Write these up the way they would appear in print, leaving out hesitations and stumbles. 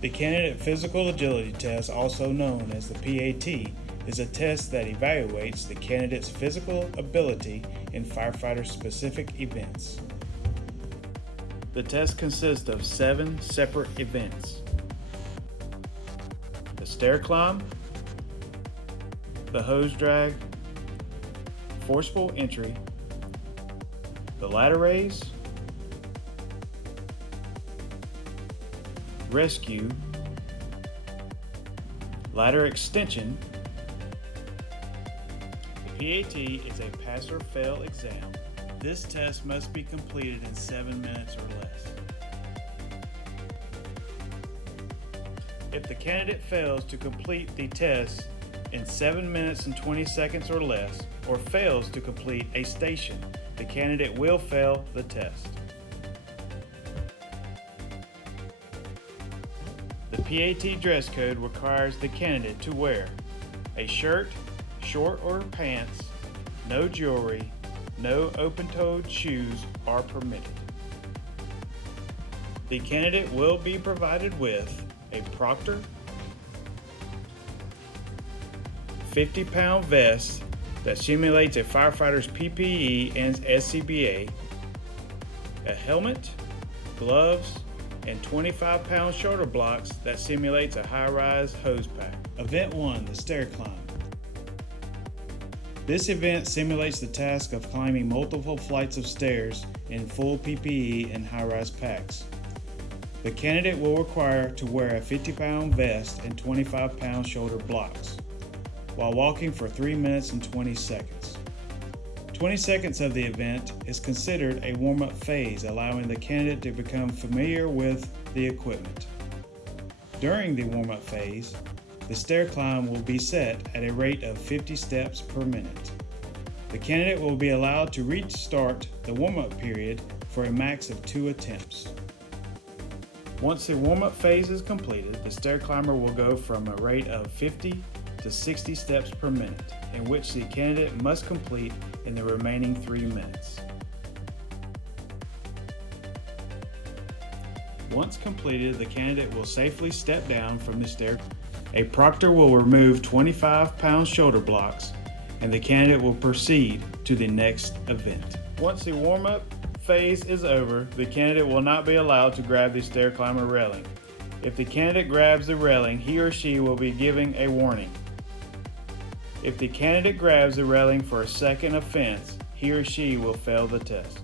The Candidate Physical Agility Test, also known as the P.A.T, is a test that evaluates the candidate's physical ability in firefighter-specific events. The test consists of 7 separate events: the stair climb, the hose drag, forcible entry, the ladder raise, rescue, ladder extension. The P.A.T is a pass or fail exam. This test must be completed in 7 minutes or less. If the candidate fails to complete the test in 7 minutes and 20 seconds or less, or fails to complete a station, the candidate will fail the test. The P.A.T dress code requires the candidate to wear a shirt, short or pants, no jewelry, no open-toed shoes are permitted. The candidate will be provided with a proctor, 50-pound vest that simulates a firefighter's PPE and SCBA, a helmet, gloves, and 25-pound shoulder blocks that simulates a high-rise hose pack. Event 1, the stair climb. This event simulates the task of climbing multiple flights of stairs in full PPE and high-rise packs. The candidate will require to wear a 50-pound vest and 25-pound shoulder blocks while walking for 3 minutes and 20 seconds. 20 seconds of the event is considered a warm-up phase, allowing the candidate to become familiar with the equipment. During the warm-up phase, the stair climb will be set at a rate of 50 steps per minute. The candidate will be allowed to restart the warm-up period for a max of 2 attempts. Once the warm-up phase is completed, the stair climber will go from a rate of 50 to 60 steps per minute, in which the candidate must complete in the remaining 3 minutes. Once completed, the candidate will safely step down from the stair. A proctor will remove 25-pound shoulder blocks, and the candidate will proceed to the next event. Once the warm-up phase is over, the candidate will not be allowed to grab the stair climber railing. If the candidate grabs the railing, he or she will be given a warning. If the candidate grabs the railing for a second offense, he or she will fail the test.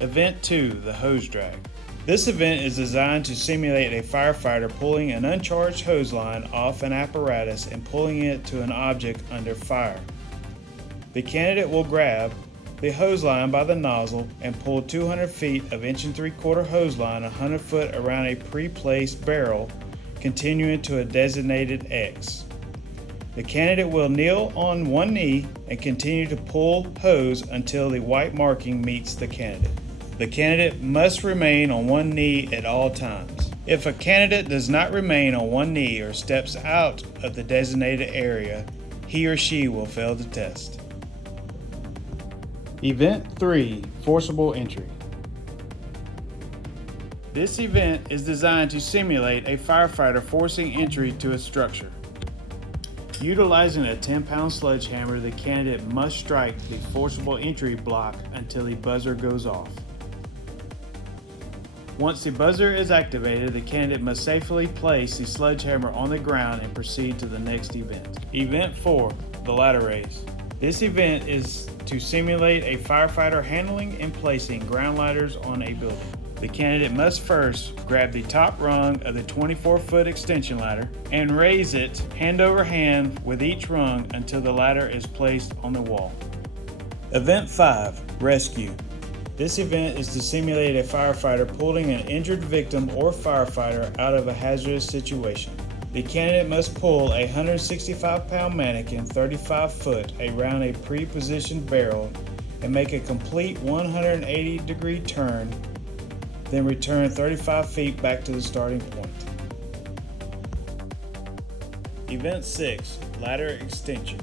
Event 2, the hose drag. This event is designed to simulate a firefighter pulling an uncharged hose line off an apparatus and pulling it to an object under fire. The candidate will grab the hose line by the nozzle and pull 200 feet of 1 3/4 hose line 100 foot around a pre-placed barrel, continuing to a designated X. The candidate will kneel on one knee and continue to pull hose until the white marking meets the candidate. The candidate must remain on one knee at all times. If a candidate does not remain on one knee or steps out of the designated area, he or she will fail the test. Event 3, forcible entry. This event is designed to simulate a firefighter forcing entry to a structure. Utilizing a 10-pound sledgehammer, the candidate must strike the forcible entry block until the buzzer goes off. Once the buzzer is activated, the candidate must safely place the sledgehammer on the ground and proceed to the next event. Event 4, the ladder raise. This event is to simulate a firefighter handling and placing ground ladders on a building. The candidate must first grab the top rung of the 24-foot extension ladder and raise it hand over hand with each rung until the ladder is placed on the wall. Event 5, rescue. This event is to simulate a firefighter pulling an injured victim or firefighter out of a hazardous situation. The candidate must pull a 165-pound mannequin 35 foot around a pre-positioned barrel and make a complete 180-degree turn, then return 35 feet back to the starting point. Event 6, ladder extension.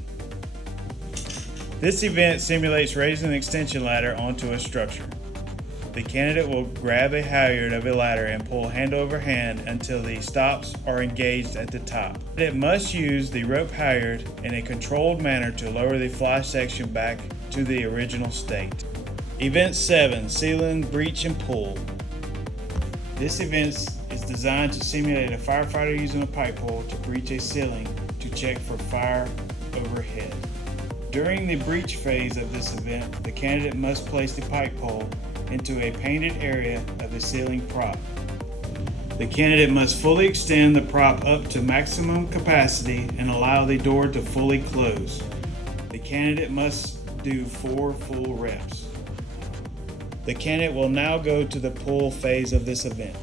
This event simulates raising an extension ladder onto a structure. the candidate will grab a halyard of a ladder and pull hand over hand until the stops are engaged at the top. It must use the rope halyard in a controlled manner to lower the fly section back to the original state. Event 7, Ceiling Breach and Pull. This event is designed to simulate a firefighter using a pipe pole to breach a ceiling to check for fire overhead. During the breach phase of this event, the candidate must place the pipe pole into a painted area of the ceiling prop. The candidate must fully extend the prop up to maximum capacity and allow the door to fully close. The candidate must do 4 full reps. The candidate will now go to the pull phase of this event.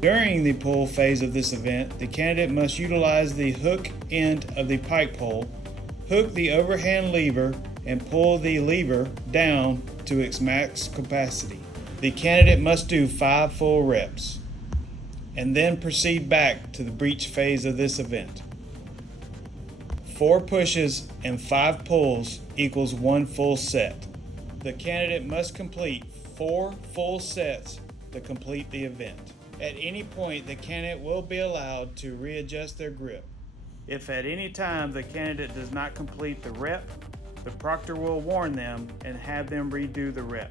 During the pull phase of this event, the candidate must utilize the hook end of the pipe pole, hook the overhand lever, and pull the lever down to its max capacity. The candidate must do 5 full reps and then proceed back to the breach phase of this event. 4 pushes and 5 pulls equals 1 full set. The candidate must complete 4 full sets to complete the event. At any point, the candidate will be allowed to readjust their grip. If at any time the candidate does not complete the rep, the proctor will warn them and have them redo the rep.